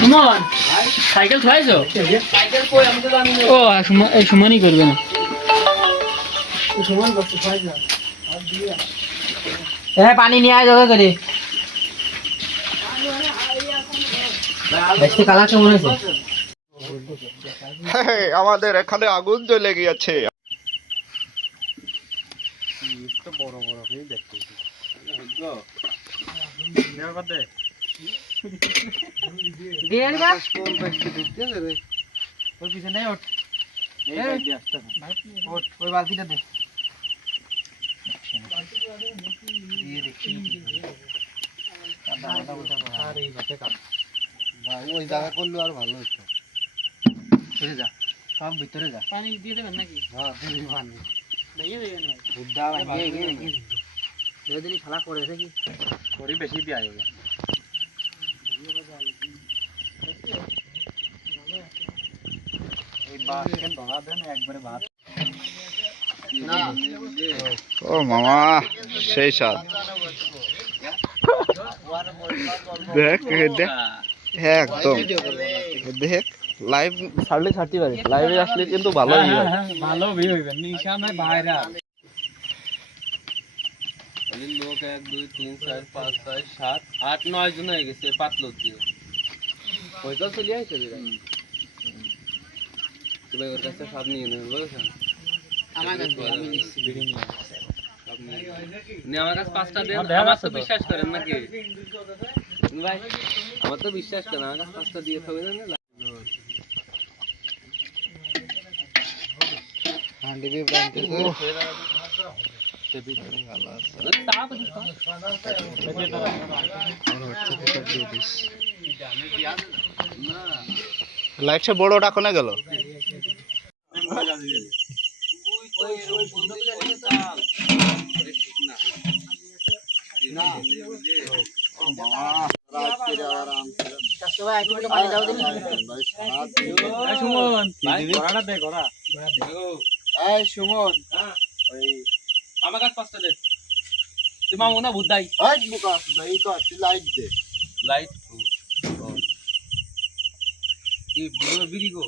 Suman cycle খাইছো? Cycle কই আমি তো জানি না। ও সুমনই করবে না। সুমন বসে খাই যা। আর দিয়া পানি নিয়ে আয় জগা করে। বেশি কালা কেমন হয়েছে? আমাদের এখানে আগুন জ্বলে গিয়েছে। বড় বড় হয়ে দেখতে ওই বালতিটা দে। ওই জায়গা করলে আর ভালো হতো। যা সব ভিতরে যা। পানি দিয়ে দেবেন নাকি? হ্যাঁ দিবি পানি দিয়ে দেবেন ভাই। বুদ্ধা যদি খেলা করে থাকি করি বেশি দিয়া যাবে। এই বাস কেন ধরা দেন একবারে ভাত ও মামা সেই স্বাদ। দেখ দেখ একদম দেখ লাইভ ছাড়লে ছাড়তে পারে, লাইভে আসলে কিন্তু ভালোই হয়। ভালো ভিউ হইবে নিশানে ভাইরাল। লোক 1 2 3 4 5 6 7 8 9 জন হয়ে গেছে পাতলো দিয়ে ওইটা চলে আইছে রে। তুমি ওর কাছে সব নিয়ে নেবে বুঝছেন? আমার কাছে আমি ভিডিও নিয়ে সব নিয়ে আমার কাছে 5টা দেন। আমার তো বিশ্বাস করেন নাকি ভাই? আমার তো বিশ্বাস করেন, আমার কাছে 5টা দিয়ে হবে না। হান্ডি বি ব্রান্ডে লাইটটা বড়টা কোনে গেল? সুমন ওই আমার কাছে 5টা দে। তুই মামু না বুদ্ধাই লাইট দে। লাইট কি বিড়ি গো?